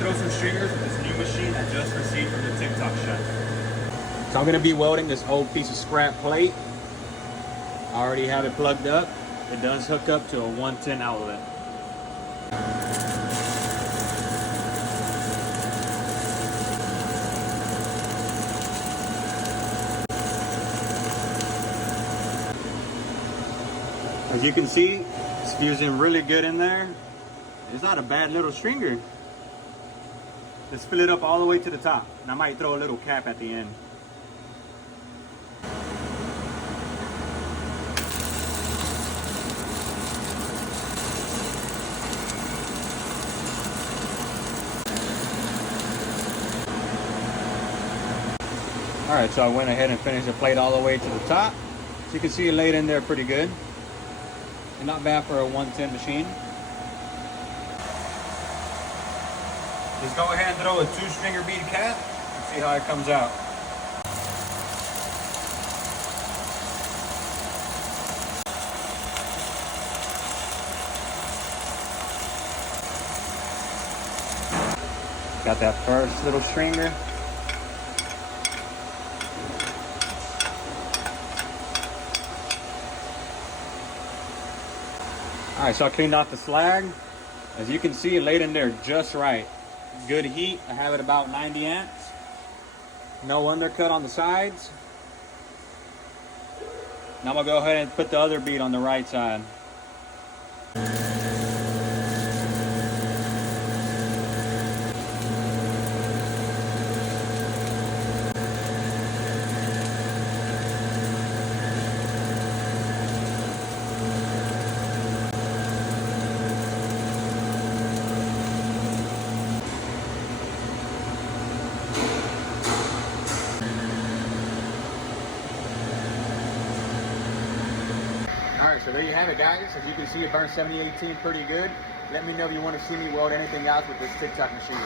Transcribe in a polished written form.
throw some stringers with this new machine I just received from the TikTok chef. So I'm gonna be welding this old piece of scrap plate. I already have it plugged up. It does hook up to a 110 outlet. As you can see, it's fusing really good in there. It's not a bad little stringer. Let's fill it up all the way to the top. And I might throw a little cap at the end. All right, so I went ahead and finished the plate all the way to the top. So you can see it laid in there pretty good. And not bad for a 110 machine. Just go ahead and throw a 2-stringer bead cap and see how it comes out. Got that first little stringer. All right, so I cleaned off the slag. As you can see, it laid in there just right. Good heat. I have it about 90 amps. No undercut on the sides. Now I'm gonna go ahead and put the other bead on the right side. Alright, so there you have it, guys. As you can see, it burns 7018 pretty good. Let me know if you want to see me weld anything else with this TikTok machine.